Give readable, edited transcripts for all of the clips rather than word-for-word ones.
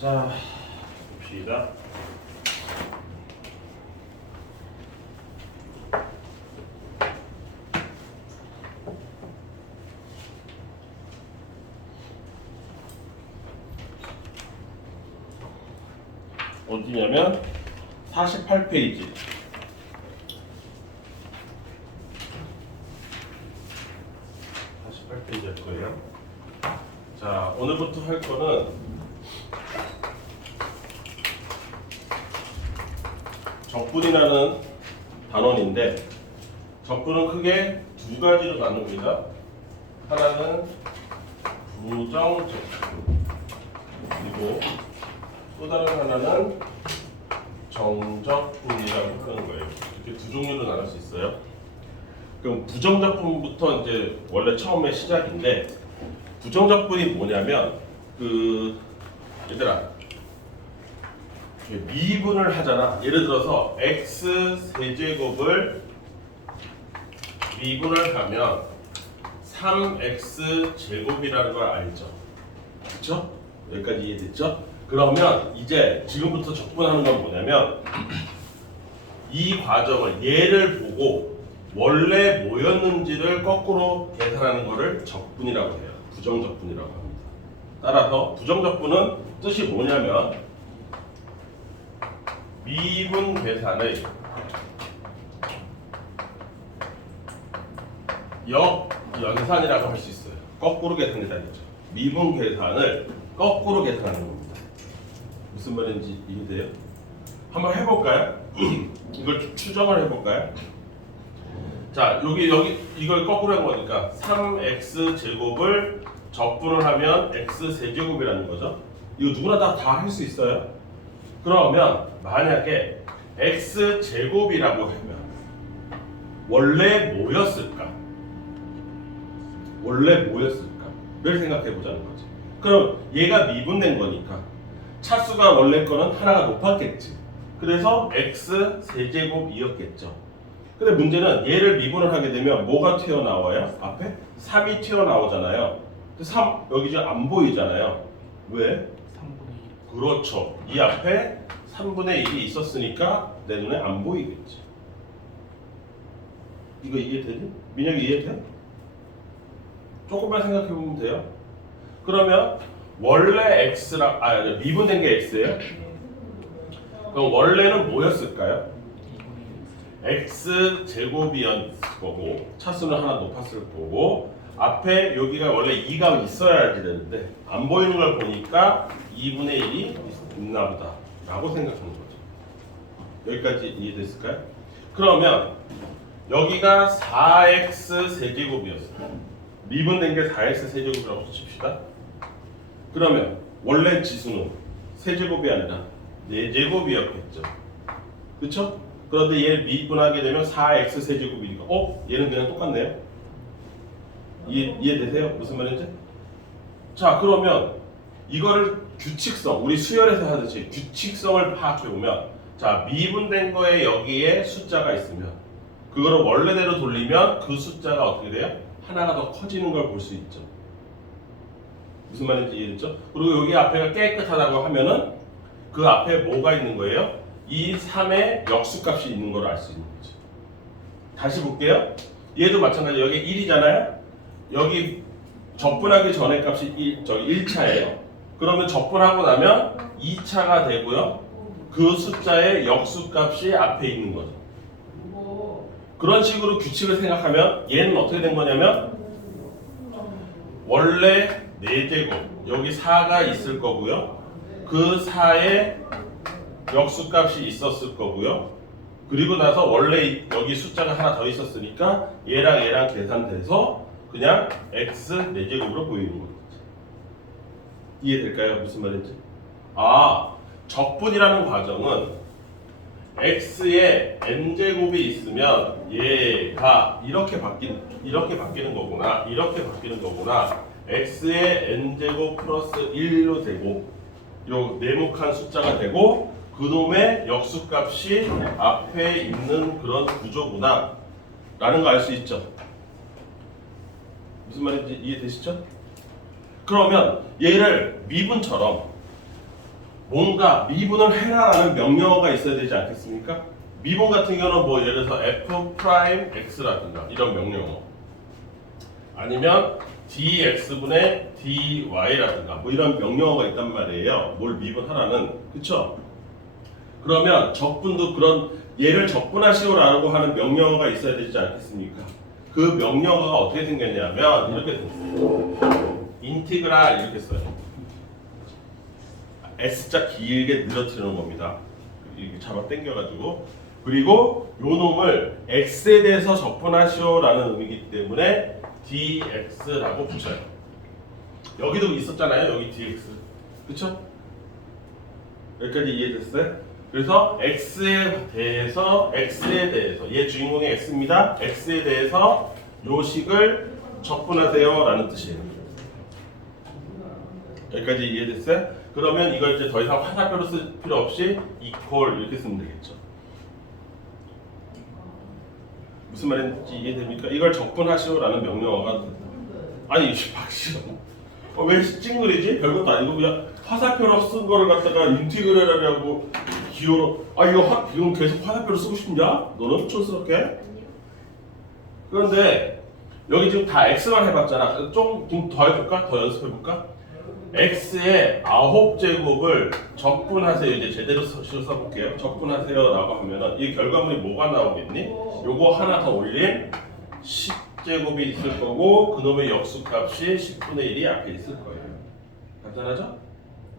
자, 봅시다. 어디냐면 48페이지. 48페이지 할 거예요. 자, 오늘부터 할 거는 적분이라는 단원인데, 적분은 크게 두 가지로 나눕니다. 하나는 부정적분, 그리고 또 다른 하나는 정적분이라고 하는 거예요. 이렇게 두 종류로 나눌 수 있어요. 그럼 부정적분부터 이제 원래 처음에 시작인데, 부정적분이 뭐냐면 얘들아, 미분을 하잖아. 예를 들어서 x 세제곱을 미분을 하면 3x 제곱이라는 걸 알죠? 그렇죠? 여기까지 이해됐죠? 그러면 이제 지금부터 적분하는 건 뭐냐면, 이 과정을 얘를 보고 원래 뭐였는지를 거꾸로 계산하는 거를 적분이라고 해요. 부정적분이라고 합니다. 따라서 부정적분은 뜻이 뭐냐면, 미분 계산의 역연산이라고 할 수 있어요. 거꾸로 계산이죠. 미분 계산을 거꾸로 계산하는 겁니다. 무슨 말인지 이해돼요? 한번 해볼까요? 이걸 추정을 해볼까요? 자, 여기 이걸 거꾸로 한 거니까 3x 제곱을 적분을 하면 x 세제곱이라는 거죠. 이거 누구나 다 할 수 있어요. 그러면 만약에 x 제곱이라고 하면 원래 뭐였을까? 를 생각해 보자는 거지. 그럼 얘가 미분된 거니까 차수가 원래 거는 하나가 높았겠지. 그래서 x 세제곱이었겠죠. 근데 문제는 얘를 미분을 하게 되면 뭐가 튀어나와요? 앞에 3이 튀어나오잖아요. 3 여기 지금 안 보이잖아요. 왜? 3분의 1. 그렇죠. 이 앞에 3분의 1이 있었으니까 내 눈에 안 보이겠지. 이거 이해되니? 민혁이 이해돼? 조금만 생각해 보면 돼요. 그러면 원래 x랑 미분된 게 x예요? 그럼 원래는 뭐였을까요? x 제곱이었을 거고, 차수는 하나 높았을 거고, 앞에 여기가 원래 2가 있어야지 되는데 안 보이는 걸 보니까 2분의 1이 있나 보다 라고 생각하는 거죠. 여기까지 이해됐을까요? 그러면 여기가 4x 세제곱이었어요. 미분된 게 4x 세제곱이라고 칩시다. 그러면 원래 지수는 세제곱이 아니라 4제곱이었겠죠. 그렇죠? 그런데 얘를 미분하게 되면 4x 세제곱이니까 얘는 그냥 똑같네요. 이해되세요? 무슨 말인지? 자, 그러면 이거를 규칙성, 우리 수열에서 하듯이 규칙성을 파악해보면, 자, 미분된 거에 여기에 숫자가 있으면 그거를 원래대로 돌리면 그 숫자가 어떻게 돼요? 하나가 더 커지는 걸 볼 수 있죠. 무슨 말인지 이해됐죠? 그리고 여기 앞에가 깨끗하다고 하면은 그 앞에 뭐가 있는 거예요? 이 3의 역수값이 있는 걸 알 수 있는 거죠. 다시 볼게요. 얘도 마찬가지. 여기 1이잖아요. 여기 적분하기 전에 값이 1차예요. 그러면 적분하고 나면 2차가 되고요. 그 숫자의 역수값이 앞에 있는 거죠. 그런 식으로 규칙을 생각하면 얘는 어떻게 된 거냐면, 원래 4제곱, 여기 4가 있을 거고요. 그 4의 역수값이 있었을 거고요. 그리고 나서 원래 여기 숫자가 하나 더 있었으니까 얘랑 계산돼서 그냥 x 4제곱으로 보이는 거죠. 이해될까요? 무슨 말인지? 적분이라는 과정은 x에 n제곱이 있으면 얘가 이렇게 바뀌는 거구나. x에 n제곱 플러스 1로 되고, 요 네모칸 숫자가 되고, 그놈의 역수값이 앞에 있는 그런 구조구나 라는 거 알 수 있죠. 무슨 말인지 이해되시죠? 그러면 얘를 미분처럼 뭔가 미분을 해라라는 명령어가 있어야 되지 않겠습니까? 미분 같은 경우는 뭐 예를 들어서 f 프라임 x라든가 이런 명령어, 아니면 dx분의 dy라든가 뭐 이런 명령어가 있단 말이에요. 뭘 미분하라는. 그쵸? 그러면 적분도 그런 얘를 적분하시오라고 하는 명령어가 있어야 되지 않겠습니까? 그 명령어가 어떻게 생겼냐면 이렇게 생겼어요. 인티그랄 이렇게 써요. S자 길게 늘어뜨리는 겁니다. 이렇게 잡아 당겨가지고, 그리고 요 놈을 X에 대해서 적분하시오라는 의미이기 때문에 dx라고 붙여요. 여기도 있었잖아요. 여기 dx. 그쵸? 여기까지 이해됐어요? 그래서 x에 대해서 얘 주인공이 x입니다. x에 대해서 요 식을 적분하세요 라는 뜻이에요. 여기까지 이해됐어요? 그러면 이걸 이제 더 이상 화살표로 쓸 필요 없이 equal 이렇게 쓰면 되겠죠. 무슨 말인지 이해됩니까? 이걸 적분하시오라는 명령어가, 아니 박시영 왜 찡그리지? 별것도 아니고 그냥 화살표로 쓴 거를 갖다가 인티그랄이라고 기호로, 이건 계속 화살표로 쓰고 싶냐? 너는 촌스럽게. 그런데 여기 지금 다 x만 해봤잖아. 좀 더 해볼까? 더 연습해볼까? x의 9제곱을 적분하세요. 이제 제대로 써볼게요. 적분하세요 라고 하면은 이 결과물이 뭐가 나오겠니? 요거 하나 더 올린 10제곱이 있을 거고, 그놈의 역수값이 10분의 1이 앞에 있을 거예요. 간단하죠?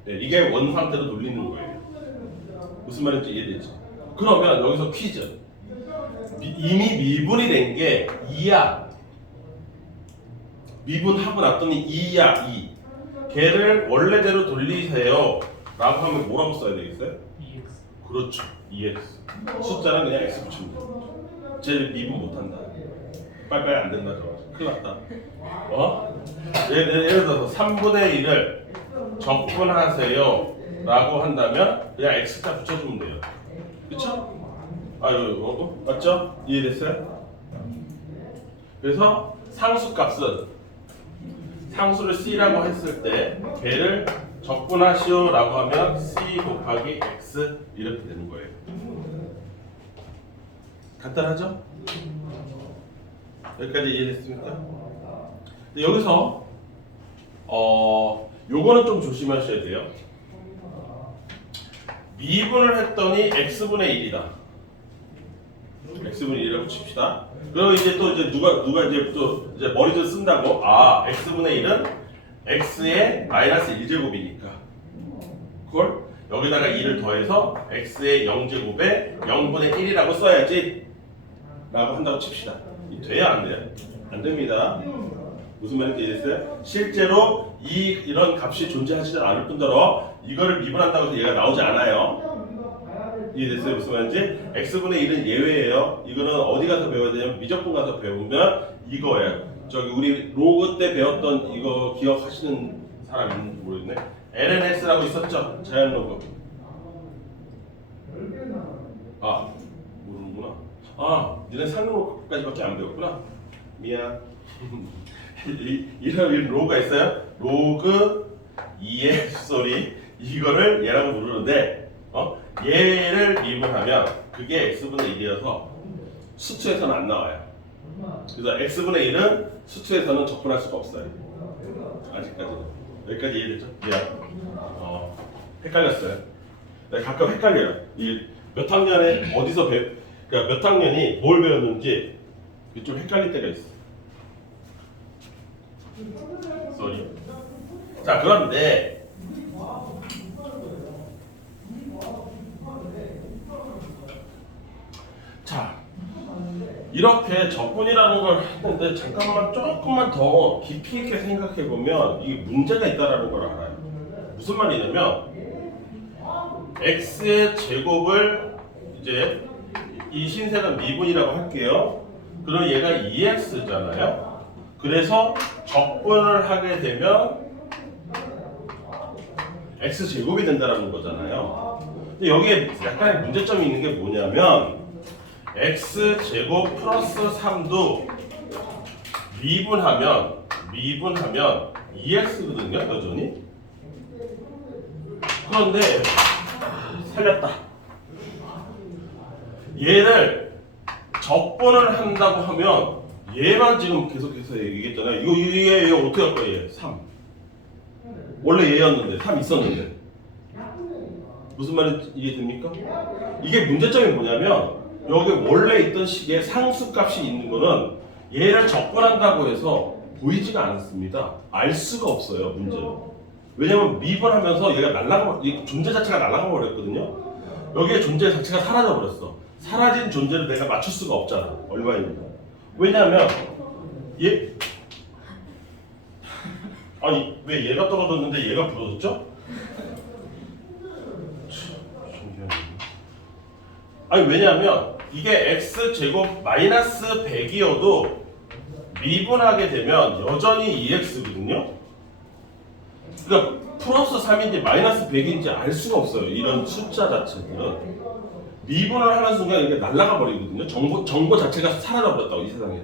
네, 이게 원 상태로 돌리는 거예요. 무슨 말인지 이해되지? 그러면 여기서 퀴즈. 이미 미분이 된 게 2야. 미분하고 났더니 2야, 2. 걔를 원래대로 돌리세요 라고 하면 뭐라고 써야 되겠어요? 2x. 그렇죠. 2x. 숫자는 그냥 x 붙이면 돼요. 쟤 미분 못한다. 빨리빨리 안 된다. 큰일 났다. 예를 들어서 3분의 1을 적분하세요 라고 한다면 그냥 x자 붙여주면 돼요. 그쵸? 맞죠? 이해됐어요? 그래서 상수값은 상수를 c라고 했을 때 걔를 적분하시오 라고 하면 c 곱하기 x 이렇게 되는 거예요. 간단하죠? 여기까지 이해됐습니까? 근데 여기서 요거는 좀 조심하셔야 돼요. 미분을 했더니 x분의 1이다. x분의 1이라고 칩시다. 그럼 이제 또 이제 누가 이제 또 이제 머리 좀 쓴다고, x분의 1은 x의 마이너스 1제곱이니까 그걸 여기다가 2를 더해서 x의 0제곱에 0분의 1이라고 써야지 라고 한다고 칩시다. 돼요? 안 돼요? 안 됩니다. 무슨 말인지 이해됐어요? 실제로 이런 값이 존재하지 않을 뿐더러 이거를 미분한다고 해서 얘가 나오지 않아요. 이해됐어요? 무슨 말인지? x분의 1은 예외예요. 이거는 어디 가서 배워야 되냐면 미적분 가서 배우면 이거예요. 저기 우리 로그 때 배웠던 이거 기억하시는 사람 있는지 모르겠네. lnx라고 있었죠? 자연 로그. 모르는구나. 니네 상록까지밖에 안 배웠구나. 미안. 이런 로그가 있어요. 로그 2의 소리, 이거를 얘라고 부르는데 얘를 미분하면 그게 x분의 1이어서 수투에서는 안 나와요. 그래서 x분의 1은 수투에서는 적분할 수가 없어요. 아직까지는. 여기까지 이해됐죠? 미안. 헷갈렸어요. 가끔 헷갈려요. 몇 학년에 어디서 그러니까 몇 학년이 뭘 배웠는지 좀 헷갈릴 때가 있어. 쏘리. 자, 그런데 이렇게 적분이라는 걸 했는데 잠깐만 조금만 더 깊이 있게 생각해 보면 이게 문제가 있다라는 걸 알아요. 무슨 말이냐면 x의 제곱을 이제 이 신세는 미분이라고 할게요. 그럼 얘가 2x잖아요. 그래서 적분을 하게 되면 x 제곱이 된다는 거잖아요. 근데 여기에 약간의 문제점이 있는 게 뭐냐면 x 제곱 플러스 3도 미분하면 2x거든요, 여전히. 그런데 살렸다. 얘를 적분을 한다고 하면 얘만 지금 계속해서 얘기했잖아요. 얘 어떻게 할 거예요? 얘 3. 원래 얘였는데 3 있었는데 무슨 말인지 이해됩니까? 이게 문제점이 뭐냐면 여기 원래 있던 식의 상수값이 있는 거는 얘를 적분한다고 해서 보이지가 않습니다. 알 수가 없어요. 문제는. 왜냐면 미분하면서 얘가 이 존재 자체가 날아가 버렸거든요. 여기에 존재 자체가 사라져 버렸어. 사라진 존재를 내가 맞출 수가 없잖아. 얼마입니다. 왜냐하면 얘 아니 왜 얘가 떨어졌는데 얘가 부러졌죠? 아니 왜냐하면 이게 x제곱 마이너스 100이어도 미분하게 되면 여전히 2x거든요. 그러니까 플러스 3인지 마이너스 100인지 알 수가 없어요. 이런 숫자 자체들은 미분을 하는 순간 이게 날아가 버리거든요. 정보 자체가 사라져 버렸다고 이 세상에.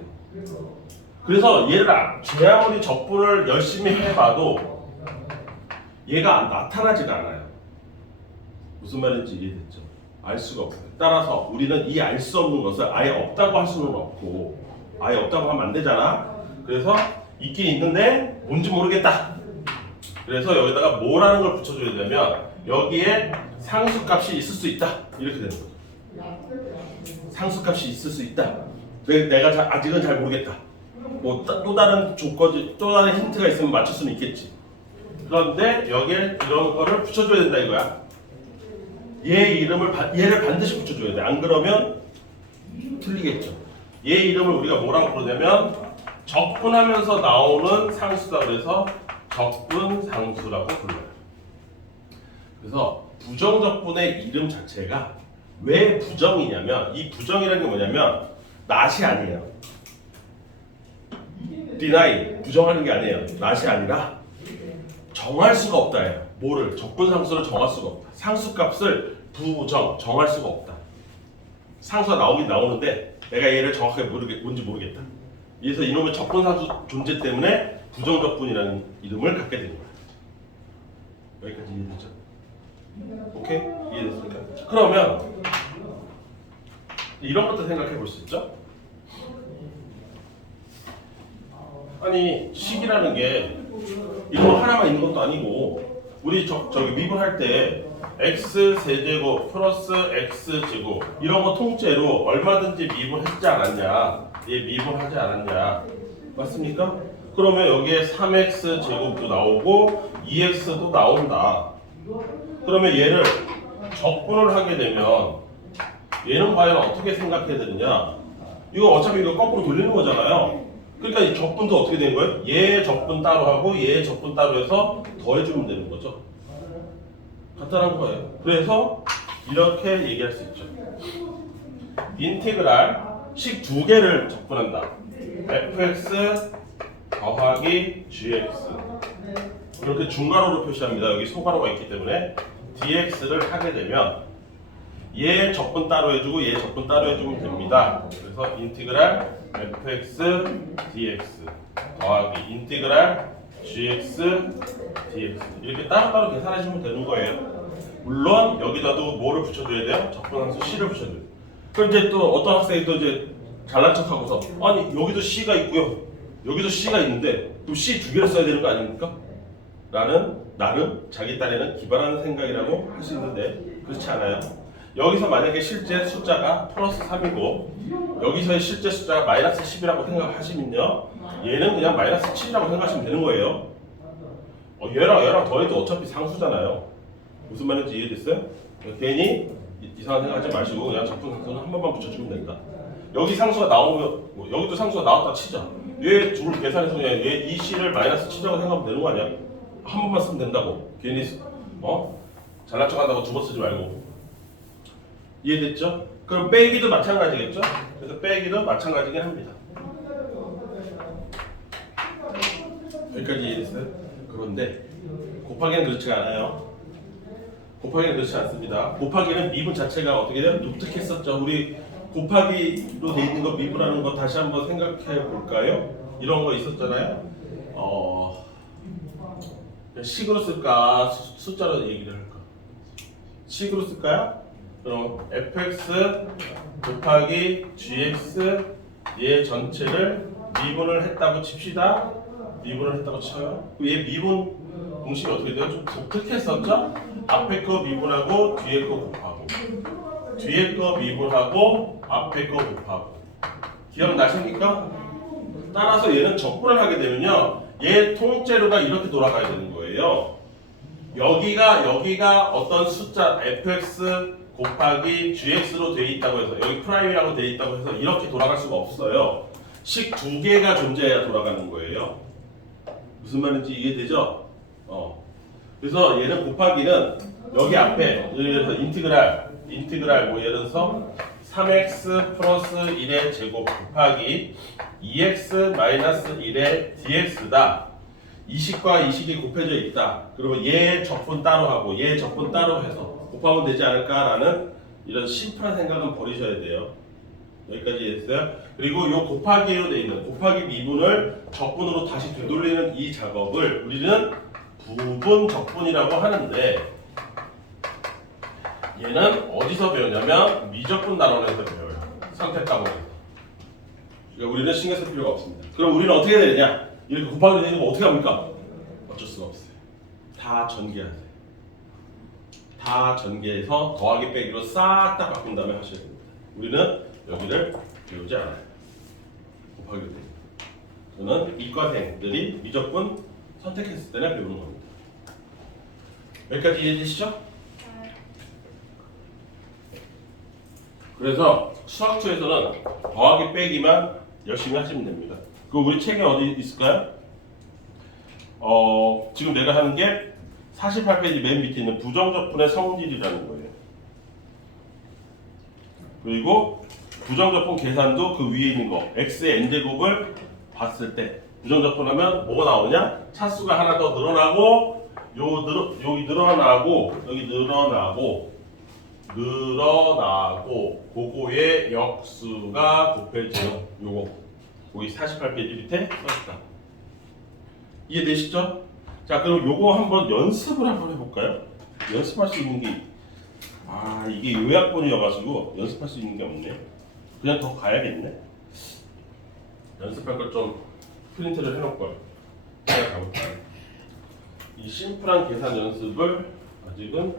그래서 얘를 제 아무리 적분을 열심히 해봐도 얘가 나타나지가 않아요. 무슨 말인지 이해됐죠? 알 수가 없어요. 따라서 우리는 이 알 수 없는 것을 아예 없다고 할 수는 없고 아예 없다고 하면 안 되잖아. 그래서 있긴 있는데 뭔지 모르겠다. 그래서 여기다가 뭐라는 걸 붙여줘야 되냐면 여기에 상수값이 있을 수 있다. 이렇게 되는 거죠. 상수값이 있을 수 있다. 내가 아직은 잘 모르겠다. 뭐 또 다른 조건이 또 다른 힌트가 있으면 맞출 수는 있겠지. 그런데 여기에 이런 거를 붙여줘야 된다 이거야. 얘를 반드시 붙여줘야 돼. 안 그러면 틀리겠죠. 얘 이름을 우리가 뭐라고 부르냐면 적분하면서 나오는 상수다. 그래서 적분상수라고 불러요. 그래서 부정적분의 이름 자체가 왜 부정이냐면 이 부정이라는 게 뭐냐면 낫이 아니에요. deny 부정하는 게 아니에요. 낫이 아니라 정할 수가 없다예요. 뭐를 적분상수를 정할 수가 없다. 상수값을 정할 수가 없다. 상수가 나오긴 나오는데 내가 얘를 정확하게 뭔지 모르겠다. 그래서 이놈의 적분상수 존재 때문에 부정적분이라는 이름을 갖게 되는 거야. 여기까지 이해되죠? 오케이? 이해됐습니까? 그러면 이런 것도 생각해 볼 수 있죠? 아니 식이라는 게 이런 거 하나만 있는 것도 아니고 우리 저기 미분할 때 x 세제곱 플러스 x 제곱 이런 거 통째로 얼마든지 미분했지 않았냐? 얘 미분하지 않았냐? 맞습니까? 그러면 여기에 3x 제곱도 나오고 2x도 나온다. 그러면 얘를 적분을 하게 되면 얘는 과연 어떻게 생각해야 되느냐? 이거 어차피 이거 거꾸로 돌리는 거잖아요. 그러니까 이 적분도 어떻게 되는 거예요? 얘 적분 따로 하고 얘 적분 따로 해서 더해주면 되는 거죠. 간단한 거예요. 그래서 이렇게 얘기할 수 있죠. 인테그랄 식 두 개를 적분한다. fx 더하기 gx 이렇게 중괄호로 표시합니다. 여기 소괄호가 있기 때문에 dx를 하게 되면 얘 적분 따로 해주고 얘 적분 따로 해주면 됩니다. 그래서 인테그랄 fx dx 더하기 인테그랄 gx dx 이렇게 따로따로 계산하시면 되는 거예요. 물론 여기다도 뭐를 붙여줘야 돼요? 적분함수 c를 붙여줘야 돼요. 그럼 이제 또 어떤 학생이 또 이제 잘난 척하고서 아니 여기도 c가 있고요 여기도 c가 있는데 또 c 두 개를 써야 되는 거 아닙니까? 라는 나름 자기 딴에는 기발한 생각이라고 할 수 있는데 그렇지 않아요. 여기서 만약에 실제 숫자가 플러스 3이고 여기서의 실제 숫자가 마이너스 10이라고 생각하시면요 얘는 그냥 마이너스 7이라고 생각하시면 되는 거예요. 얘랑 더해도 어차피 상수잖아요. 무슨 말인지 이해됐어요? 괜히 이상한 생각하지 마시고 그냥 적분상수는 한 번만 붙여주면 된다. 여기 상수가 나오면 여기도 상수가 나왔다 치자. 얘 둘을 계산해서 그냥 얘 이 c를 마이너스 7이라고 생각하면 되는 거 아니야? 한 번만 쓰면 된다고. 괜히 잘난 척한다고 두 번 쓰지 말고. 이해됐죠? 그럼 빼기도 마찬가지겠죠? 그래서 빼기도 마찬가지긴 합니다. 여기까지 이해됐어요? 그런데 곱하기는 그렇지 않아요. 곱하기는 그렇지 않습니다. 곱하기는 미분 자체가 어떻게 돼요? 독특했었죠. 우리 곱하기로 돼 있는 거 미분하는 거 다시 한번 생각해 볼까요? 이런 거 있었잖아요. 식으로 쓸까 숫자로 얘기를 할까? 식으로 쓸까요? 그럼 fx 곱하기 gx 얘 전체를 미분을 했다고 칩시다. 미분을 했다고 쳐요. 얘 미분 공식이 어떻게 돼요? 좀 독특했었죠? 앞에 거 미분하고 뒤에 거 곱하고 뒤에 거 미분하고 앞에 거 곱하고 기억나십니까? 따라서 얘는 적분을 하게 되면요 얘 통째로가 이렇게 돌아가야 되는 거예요. 여기가 어떤 숫자 fx 곱하기 gx로 돼 있다고 해서 여기 프라임이라고 돼 있다고 해서 이렇게 돌아갈 수가 없어요. 식 두 개가 존재해야 돌아가는 거예요. 무슨 말인지 이해되죠? 그래서 얘는 곱하기는 여기 앞에 예를 들어서 인티그랄 뭐 예를 들어서 3x 플러스 1의 제곱 곱하기 2x 마이너스 1의 dx다. 이 식과 이 식이 곱해져 있다. 그러면 얘 적분 따로 하고 얘 적분 따로 해서 곱하면 되지 않을까라는 이런 심플한 생각은 버리셔야 돼요. 여기까지 이해했어요? 그리고 요 곱하기로 되어 있는 곱하기 미분을 적분으로 다시 되돌리는 이 작업을 우리는 부분 적분이라고 하는데 얘는 어디서 배우냐면 미적분 단원에서 배워요. 선택과목에서. 그러니까 우리는 신경 쓸 필요가 없습니다. 그럼 우리는 어떻게 해야 되냐? 이렇게 곱하기 되는 거 어떻게 합니까? 어쩔 수가 없어요. 다 전개하세요. 다 전개해서 더하기 빼기로 싹 다 바꾼 다음에 하셔야 됩니다. 우리는 여기를 배우지 않아요. 곱하기 됩니다. 저는 이과생들이 미적분 선택했을 때나 배우는 겁니다. 여기까지 이해되시죠? 그래서 수학초에서는 더하기 빼기만 열심히 하시면 됩니다. 그 우리 책에 어디 있을까요? 지금 내가 하는 게 48페이지 맨 밑에 있는 부정적분의 성질이라는 거예요. 그리고 부정적분 계산도 그 위에 있는 거 x의 n제곱을 봤을 때 부정적분하면 뭐가 나오냐? 차수가 하나 더 늘어나고 여기 늘어나고 여기 늘어나고 그거의 역수가 곱해져요. 요거 거기 48페이지 밑에 써있다. 이해되시죠? 자 그럼 요거 한번 연습을 한번 해볼까요? 연습할 수 있는 게 이게 요약본이어가지고 연습할 수 있는 게 없네. 그냥 더 가야겠네. 연습할 걸 좀 프린트를 해놓을걸. 제가 가볼까요? 이 심플한 계산 연습을 아직은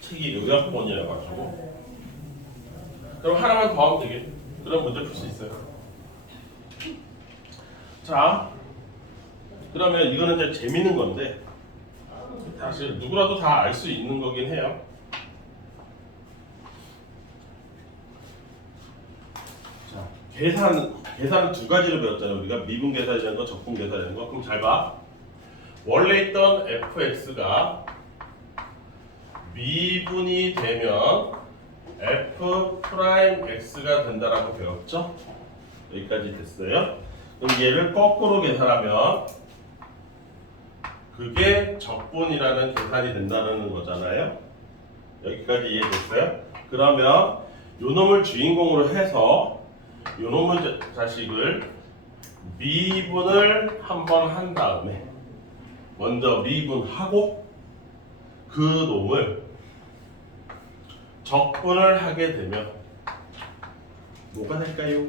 책이 요약본이라 가지고 그럼 하나만 더 하면 되겠네. 그럼 문제 풀 수 있어요. 자 그러면 이거는 이제 재밌는 건데 사실 누구라도 다 알 수 있는 거긴 해요. 자 계산은 두 가지로 배웠잖아요. 우리가 미분 계산이라는 거, 적분 계산이라는 거. 그럼 잘 봐. 원래 있던 fx가 미분이 되면 f 프라임 x가 된다라고 배웠죠? 여기까지 됐어요. 그럼 얘를 거꾸로 계산하면 그게 적분이라는 계산이 된다는 거잖아요. 여기까지 이해됐어요? 그러면 요 놈을 주인공으로 해서 요 놈의 자식을 미분을 한번 한 다음에 먼저 미분하고 그 놈을 적분을 하게 되면 뭐가 될까요?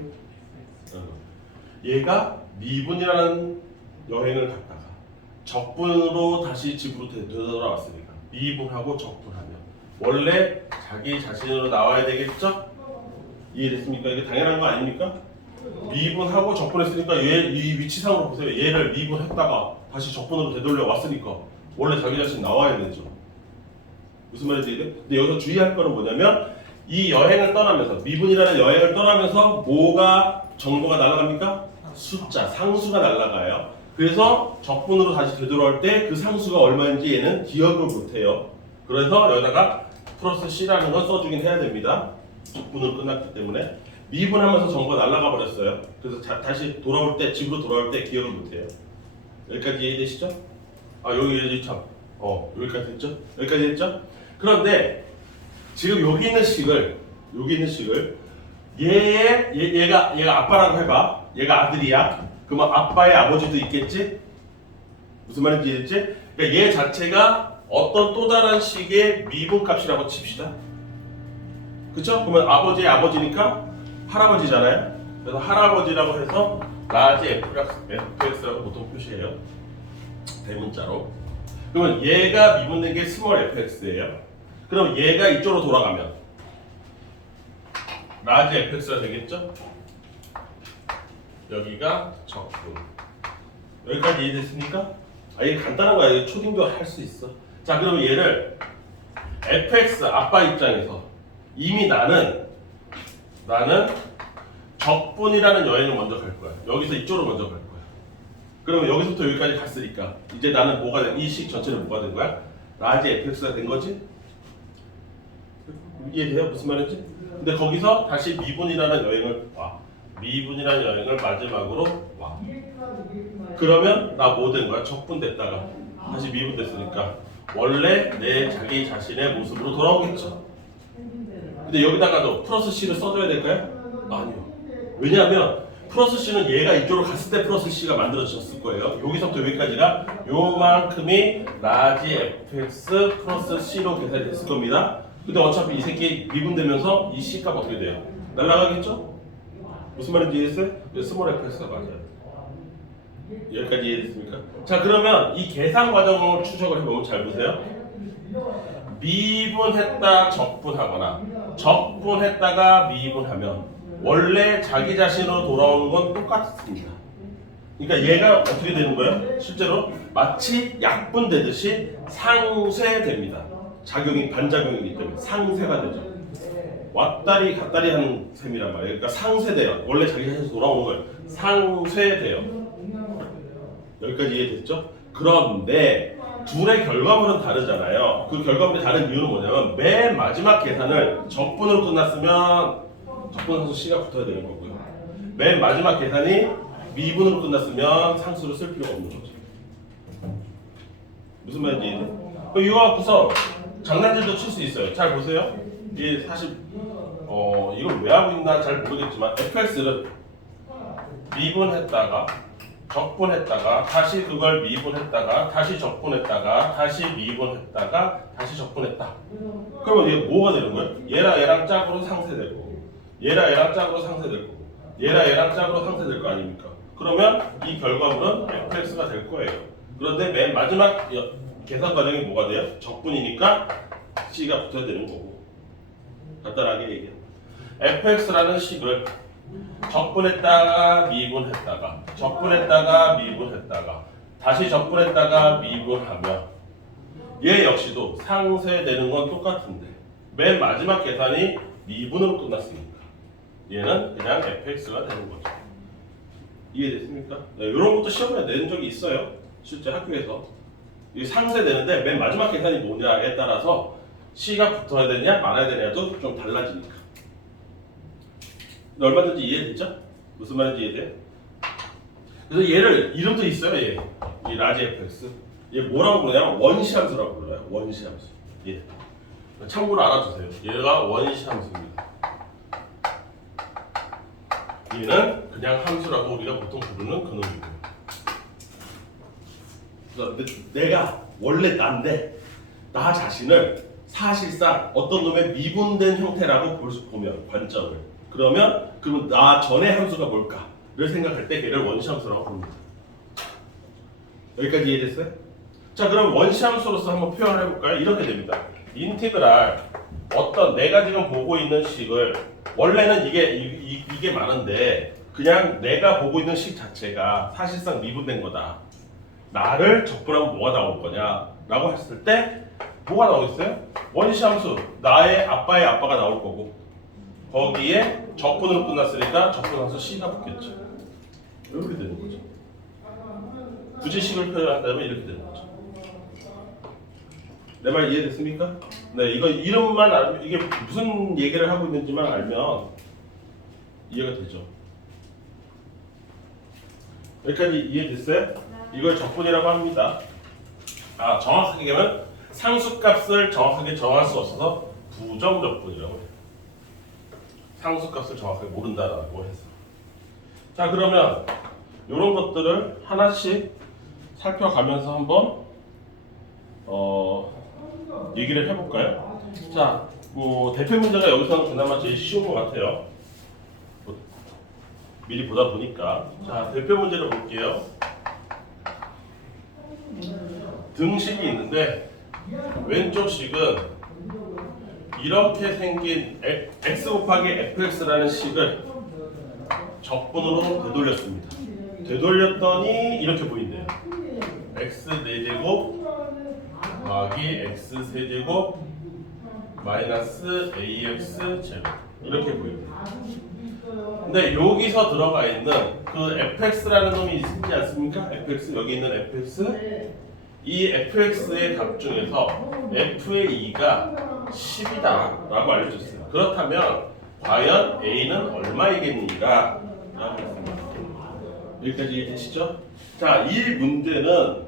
얘가 미분이라는 여행을 갔다가 적분으로 다시 집으로 되돌아왔으니까 미분하고 적분하면 원래 자기 자신으로 나와야 되겠죠? 이해됐습니까? 이게 당연한 거 아닙니까? 미분하고 적분했으니까 이 위치상으로 보세요. 얘를 미분했다가 다시 적분으로 되돌려 왔으니까 원래 자기 자신 나와야 되죠. 무슨 말인지 이해돼? 근데 여기서 주의할 거는 뭐냐면 이 여행을 떠나면서 미분이라는 여행을 떠나면서 뭐가 정보가 날아갑니까? 숫자, 상수가 날아가요. 그래서 적분으로 다시 되돌아올 때 그 상수가 얼마인지 얘는 기억을 못해요. 그래서 여기다가 플러스 C라는 건 써주긴 해야 됩니다. 적분으로 끝났기 때문에 미분하면서 정보가 날아가 버렸어요. 그래서 다시 돌아올 때 집으로 돌아올 때 기억을 못해요. 여기까지 이해되시죠? 여기 참 여기까지 됐죠? 여기까지 됐죠? 그런데 지금 여기 있는 식을 얘가 아빠라고 해봐. 얘가 아들이야. 그러면 아빠의 아버지도 있겠지? 무슨 말인지 이해했지? 그러니까 얘 자체가 어떤 또 다른 식의 미분값이라고 칩시다. 그쵸? 그러면 아버지의 아버지니까 할아버지잖아요. 그래서 할아버지라고 해서 라지 fx라고 보통 표시해요. 대문자로. 그러면 얘가 미분된 게 스몰 fx예요. 그럼 얘가 이쪽으로 돌아가면 라지 fx가 되겠죠? 여기가 적분. 여기까지 이해됐습니까? 이게 간단한 거야. 이게 초딩도 할 수 있어. 자, 그러면 얘를 fx 아빠 입장에서 이미 나는 적분이라는 여행을 먼저 갈 거야. 여기서 이쪽으로 먼저 갈 거야. 그러면 여기서부터 여기까지 갔으니까 이제 나는 뭐가 된? 이 식 전체는 뭐가 된 거야? 라지 fx가 된 거지? 이해돼요? 무슨 말인지? 근데 거기서 다시 미분이라는 여행을 와. 미분이라는 여행을 마지막으로 와. 그러면 나 뭐 된 거야? 적분 됐다가 다시 미분 됐으니까 원래 내 자기 자신의 모습으로 돌아오겠죠. 근데 여기다가도 플러스 C를 써줘야 될까요? 아니요. 왜냐하면 플러스 C는 얘가 이쪽으로 갔을 때 플러스 C가 만들어졌을 거예요. 여기서부터 여기까지가 요만큼이 라지 fx 플러스 C로 계산이 됐을 겁니다. 근데 어차피 이 새끼 미분되면서 이 C값 어떻게 돼요? 날아가겠죠? 무슨 말인지 이해했어요? 스몰 fx가 맞아요. 여기까지 이해됐습니까? 자, 그러면 이 계산 과정을 추적을 해보면 잘 보세요. 미분했다 적분하거나 적분했다가 미분하면 원래 자기 자신으로 돌아오는 건 똑같습니다. 그러니까 얘가 어떻게 되는 거예요? 실제로 마치 약분되듯이 상쇄됩니다. 작용이 반작용이기 때문에 상쇄가 되죠. 왔다리 갔다리 하는 셈이란 말이에요. 그러니까 상쇄돼요. 원래 자기 자신에서 돌아오는 거예요. 상쇄돼요. 여기까지 이해됐죠? 그런데 둘의 결과물은 다르잖아요. 그 결과물이 다른 이유는 뭐냐면 맨 마지막 계산을 적분으로 끝났으면 적분상수 C가 붙어야 되는 거고요. 맨 마지막 계산이 미분으로 끝났으면 상수를 쓸 필요가 없는 거죠. 무슨 말인지 이해돼? 이거 갖고서 장난질도 칠 수 있어요. 잘 보세요. 이게 사실 이걸 왜 하고 있나 잘 모르겠지만 fx를 미분했다가 적분했다가 다시 그걸 미분했다가 다시 적분했다가 다시 미분했다가 다시 적분했다. 그러면 이게 뭐가 되는 거예요? 얘랑 얘랑 짝으로 상쇄되고 얘랑 얘랑 짝으로 상쇄되고 얘랑 얘랑 짝으로 상쇄될 거 아닙니까? 그러면 이 결과물은 fx가 될 거예요. 그런데 맨 마지막 계산 과정이 뭐가 돼요? 적분이니까 c가 붙어야 되는 거고. 간단하게 얘기해요. fx라는 식을 적분했다가 미분했다가 적분했다가 미분했다가 다시 적분했다가 미분하면 얘 역시도 상쇄되는 건 똑같은데 맨 마지막 계산이 미분으로 끝났으니까 얘는 그냥 fx가 되는 거죠. 이해됐습니까? 네, 이런 것도 시험에 낸 적이 있어요. 실제 학교에서 이 상쇄되는데 맨 마지막 계산이 뭐냐에 따라서 c가 붙어야 되냐 말아야 되냐도 좀 달라지니까. 얼마든지 이해됐죠? 무슨 말인지 이해돼? 그래서 얘를 이름도 있어요. 이 라지 fx. 얘 뭐라고 부르냐면 원시함수라고 불러요. 원시함수. 예. 참고로 알아두세요. 얘가 원시함수입니다. 얘는 그냥 함수라고 우리가 보통 부르는 그놈이고요. 그래서 내가 원래 난데 나 자신을 사실상 어떤 놈의 미분된 형태라고 보면 관점을 그러면 나 전의 함수가 뭘까를 생각할 때 걔를 원시함수라고 부릅니다. 여기까지 이해됐어요? 자, 그럼 원시함수로서 한번 표현을 해볼까요? 이렇게 됩니다. 인티그랄 어떤 내가 지금 보고 있는 식을 원래는 이게 많은데 그냥 내가 보고 있는 식 자체가 사실상 미분된 거다. 나를 적분하면 뭐가 나올 거냐 라고 했을 때 뭐가 나오겠어요? 원시함수 나의 아빠의 아빠가 나올 거고 거기에 적분으로 끝났으니까 적분함수 C가 붙겠죠. 이렇게 되는 거죠. 굳이 식을 표현한다면 이렇게 되는 거죠. 내 말 이해됐습니까? 네, 이거 이름만 알면 이게 무슨 얘기를 하고 있는지만 알면 이해가 되죠. 여기까지 이해됐어요? 이걸 적분이라고 합니다. 정확하게 얘기하면 상수값을 정확하게 정할 수 없어서 부정적분이라고 해요. 상수값을 정확하게 모른다라고 해서. 자, 그러면 이런 것들을 하나씩 살펴가면서 한번 얘기를 해볼까요? 자, 뭐 대표 문제가 여기서는 그나마 제일 쉬운 것 같아요. 미리 보다 보니까. 자, 대표 문제를 볼게요. 등식이 있는데 왼쪽 식은 이렇게 생긴 x 곱하기 fx라는 식을 적분으로 되돌렸습니다. 되돌렸더니 이렇게 보인대요. x 4제곱 더하기 x 세제곱 마이너스 ax 제곱 이렇게 보입니다. 근데 여기서 들어가 있는 그 fx라는 놈이 있지 않습니까? fx 여기 있는 fx 이 fx의 값 중에서 f의 2가 10이다 라고 알려줬어요. 그렇다면 과연 a는 얼마이겠는가? 라고 했습니다. 여기까지 이해되시죠? 자, 이 문제는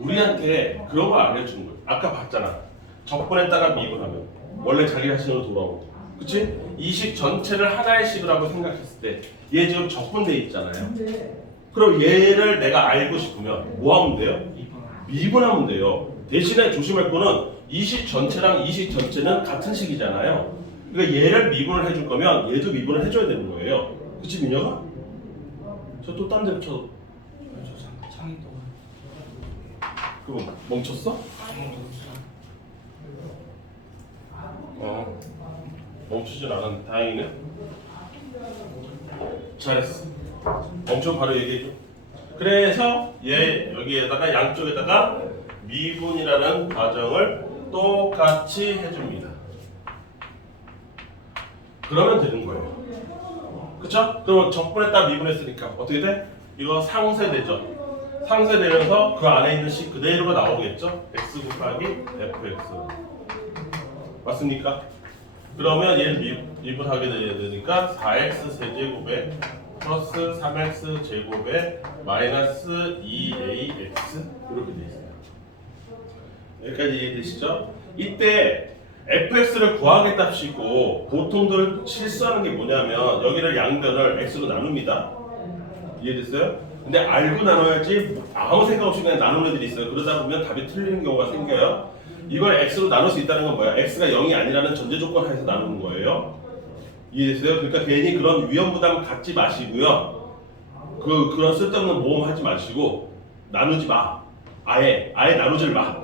우리한테 그런 걸 알려주는 거예요. 아까 봤잖아. 적분했다가 미분하면 원래 자기 자신으로 돌아오고, 그치? 이 식 전체를 하나의 식이라고 생각했을 때 얘 지금 적분돼 있잖아요. 그럼 얘를 내가 알고 싶으면 뭐 하면 돼요? 미분하면 돼요. 대신에 조심할 거는 이 식 전체랑 이 식 전체는 같은 식이잖아요. 그러니까 얘를 미분을 해줄 거면 얘도 미분을 해줘야 되는 거예요. 그치, 민혁아? 저 또 딴 데로 쳐. 창이 또 그럼 멈췄어? 멈추진 않았는데 다행이네. 잘했어. 멈춰 바로 얘기해줘. 그래서 얘 여기에다가 양쪽에다가 미분이라는 과정을 똑같이 해줍니다. 그러면 되는 거예요. 그쵸? 그럼 적분했다 미분했으니까 어떻게 돼? 이거 상쇄되죠? 상쇄되면서 그 안에 있는 식 그대로가 나오겠죠? x 곱하기 fx 맞습니까? 그러면 얘를 미분하게 되니까 4x 세제곱에 플러스 3x 제곱에 마이너스 2ax 이렇게 되어 있어요. 여기까지 이해되시죠? 이때 fx를 구하겠답시고 보통들 실수하는 게 뭐냐면 여기를 양변을 x로 나눕니다. 이해됐어요? 근데 알고 나눠야지 아무 생각 없이 그냥 나누는 애들이 있어요. 그러다 보면 답이 틀리는 경우가 생겨요. 이걸 x로 나눌 수 있다는 건 뭐야? x가 0이 아니라는 전제 조건 하에서 나누는 거예요. 이해됐어요? 그러니까 괜히 그런 위험 부담 갖지 마시고요. 그런 쓸데없는 모험 하지 마시고 나누지 마. 아예 나누질 마.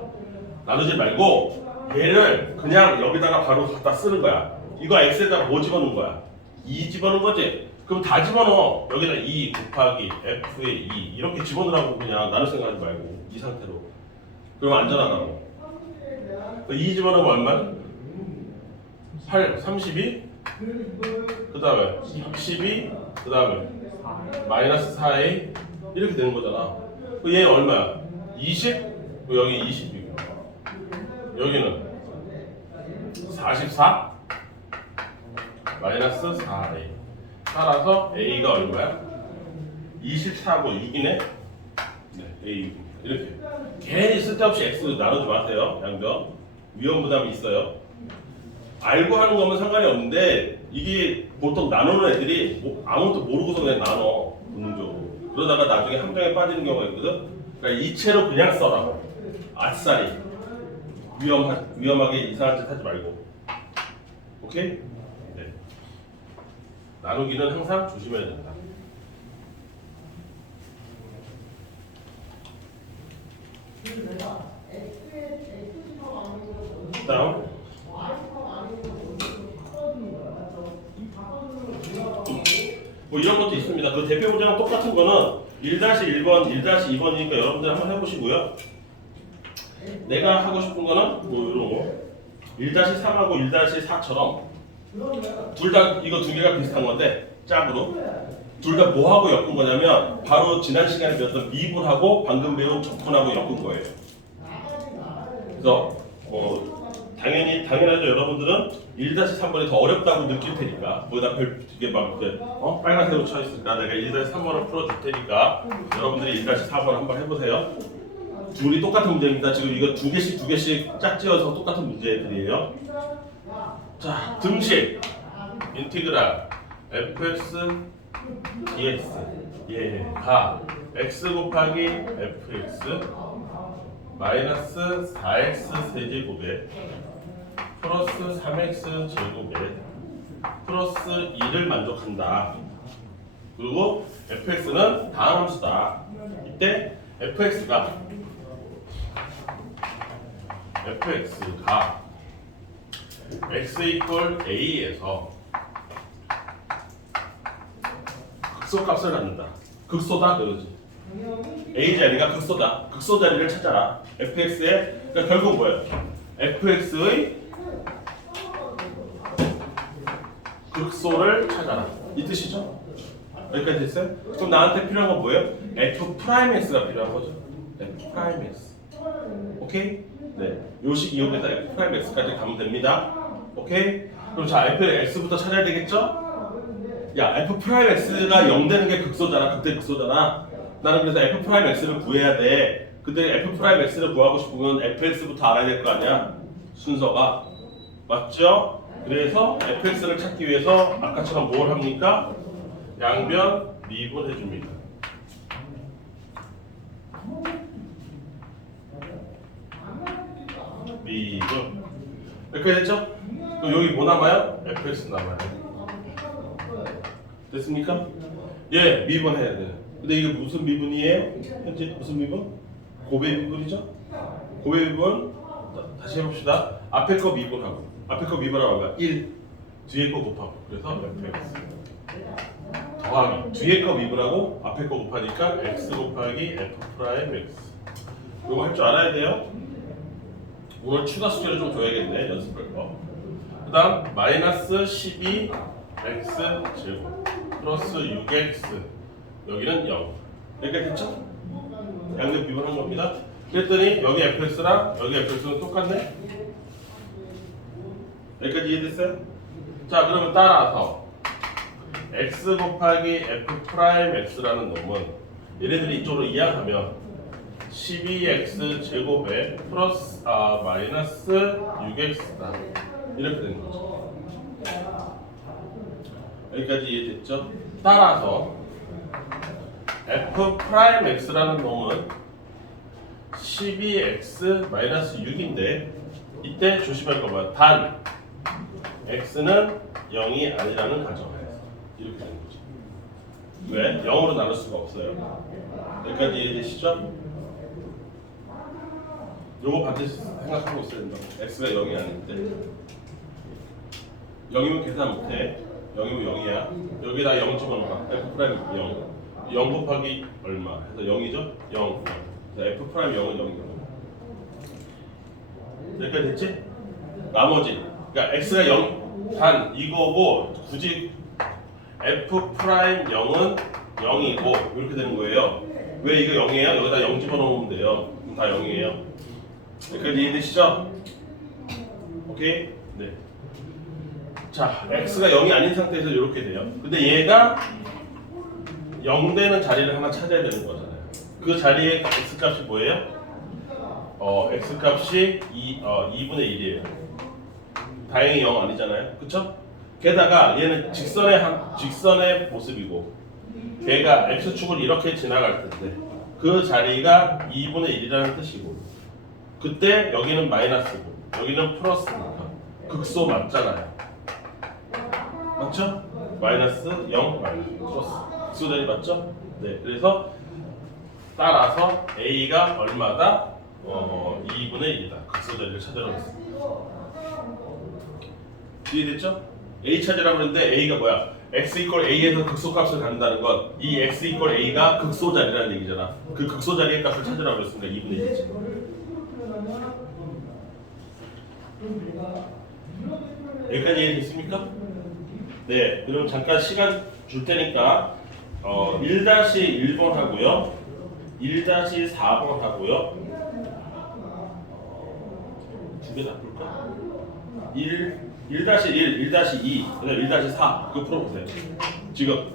나누지 말고 얘를 그냥 여기다가 바로 갖다 쓰는 거야. 이거 x에다 뭐 집어넣은 거야? 2 집어넣은 거지? 그럼 다 집어넣어. 여기다 2 곱하기 f의 2 이렇게 집어넣으라고 그냥 나눌 생각하지 말고 이 상태로. 그럼 안전하다고. 2 집어넣으면 얼마? 8, 32 그 다음에 12 그 다음에 마이너스 4a 이렇게 되는 거잖아. 얘 얼마야? 20? 여기 22 여기는 44 마이너스 4a 따라서 a가 얼마야? 24고 6이네? 네, a 6입니다. 이렇게 괜히 쓸데없이 x로 나누지 마세요. 양변 위험 부담이 있어요. 알고 하는 거면 상관이 없는데 이게 보통 나누는 애들이 아무것도 모르고서 그냥 나눠 본능적으로. 그러다가 나중에 함정에 빠지는 경우가 있거든. 그러니까 이체로 그냥 써라. 아싸리 위험하게 이상한 짓 하지 말고. 오케이? 네. 나누기는 항상 조심해야 된다. 다음 뭐 이런 것도 있습니다. 그 대표 문제랑 똑같은 거는 1-1번, 1-2번이니까 여러분들 한번 해보시고요. 내가 하고 싶은 거는 뭐 이런 거 1-3하고 1-4처럼 둘 다 이거 두 개가 비슷한 건데 짝으로 둘 다 뭐 하고 엮은 거냐면 바로 지난 시간에 배웠던 미분하고 방금 배운 적분하고 엮은 거예요. 그래서 당연하죠. 여러분들은 1-3번이 더 어렵다고 느낄 테니까 뭐다 이게 막 빨간색으로 쳐 있으니까 내가 1-3번을 풀어줄 테니까 여러분들이 1-4번 한번 해보세요. 둘이 똑같은 문제입니다. 지금 이거 두 개씩 짝지어서 똑같은 문제들이에요. 자, 등식 인티그랄 fx dx 얘가 x 곱하기 fx 마이너스 4x 세제곱에 플러스 3x 제곱에 플러스 2를 만족한다. 그리고 fx는 다음 함수다. 이때 fx가 x 이퀄 a에서 극소값을 갖는다. 극소다 그러지. a 자리가 극소다. 극소 자리를 찾아라. fx의 그러니까 결국 뭐예요? fx의 극소를 찾아라. 이 뜻이죠? 여기까지 됐어요? 그럼 나한테 필요한 건 뭐예요? f'x가 필요한 거죠. f'x. 오케이? 네. 요식 이용해서 f'x까지 가면 됩니다. 오케이? 그럼 자, fx부터 찾아야 되겠죠? 야, f'x가 0 되는 게 극소잖아. 그때 극소잖아. 나는 그래서 f'x를 구해야 돼. 근데 f'x를 구하고 싶으면 fx부터 알아야 될 거 아니야? 순서가. 맞죠? 그래서 fx를 찾기 위해서 아까처럼 뭘 합니까? 양변 미분해 줍니다. 미분. 이렇게 됐죠? 그럼 여기 뭐 남아요? fx 남아요. 됐습니까? 예, 미분해야 돼. 근데 이게 무슨 미분이에요? 현재 무슨 미분? 고배 미분이죠? 고배 미분. 다시 해봅시다. 앞에 거 미분하고 앞에 거 미분하고 뭐야? 1 뒤에 거 곱하고 그래서 fx 더하기 뒤에 거 미분하고 앞에 거 곱하니까 x 곱하기 f 프라임 x. 이거 할 줄 알아야 돼요. 오늘 추가 숙제를 좀 줘야겠네. 연습할 거. 그 다음 마이너스 12 x 제곱 플러스 6x 여기는 0 이렇게 됐죠? 양변 미분한 겁니다. 그랬더니 여기 fx랑 여기 fx는 똑같네? 여기까지 이해됐어요? 자, 그러면 따라서 x 곱하기 f 프라임 x라는 놈은 얘네들이 이쪽으로 이항하면 12x 제곱에 플러스 마이너스 6x다 이렇게 되는 거죠. 여기까지 이해됐죠? 따라서 f 프라임 x라는 놈은 12x 마이너스 6인데 이때 조심할 거 뭐야? 단 x는 0이 아니라는 가정하에서 이렇게 되는 거죠. 왜? 0으로 나눌 수가 없어요. 여기까지 이해되시죠? 요거 반드시 생각하고 있어야 된다. x가 0이 아닌데 0이면 계산 못해. 0이면 0이야. 여기다 0 집어넣어. f 프라임 0. 0 곱하기 얼마? 해서 0이죠? 0. 그래서 f 프라임 0은 0이거든. 여기까지 됐지? 나머지 그러니까 x가 0 단 이거고 굳이 f 프라임 0은 0이고 이렇게 되는 거예요. 왜 이거 0이에요? 여기다 0 집어넣으면 돼요. 그럼 다 0이에요. 여기까지 이해되시죠? 오케이? 네. 자, x가 0이 아닌 상태에서 이렇게 돼요. 근데 얘가 0 되는 자리를 하나 찾아야 되는 거잖아요. 그 자리에 x 값이 뭐예요? x 값이 2분의 1이에요. 다행히 0 아니잖아요. 그쵸? 게다가 얘는 직선의 모습이고 걔가 x축을 이렇게 지나갈 텐데 그 자리가 2분의 1이라는 뜻이고 그때 여기는 마이너스고 여기는 플러스니까 극소 맞잖아요. 맞죠? 마이너스 0 마이너스 플러스 극소 자리 맞죠? 네, 그래서 따라서 a가 얼마다? 2분의 1이다. 극소 자리를 찾으라고 했습니다. 이해됐죠? a 찾으라고 했는데 a가 뭐야? x 이퀄 a에서 극소값을 갖는다는 건 이 x 이퀄 a가 극소 자리라는 얘기잖아. 그 극소 자리의 값을 찾으라고 했으니까 2분의 1이지. 여기까지 이해됐습니까? 네, 그럼 잠깐 시간 줄 테니까 1-1번 하고요 1-4번 하고요 두 개 다 풀까? 1-1, 1-2, 그다음 1-4 그거 풀어보세요. 지금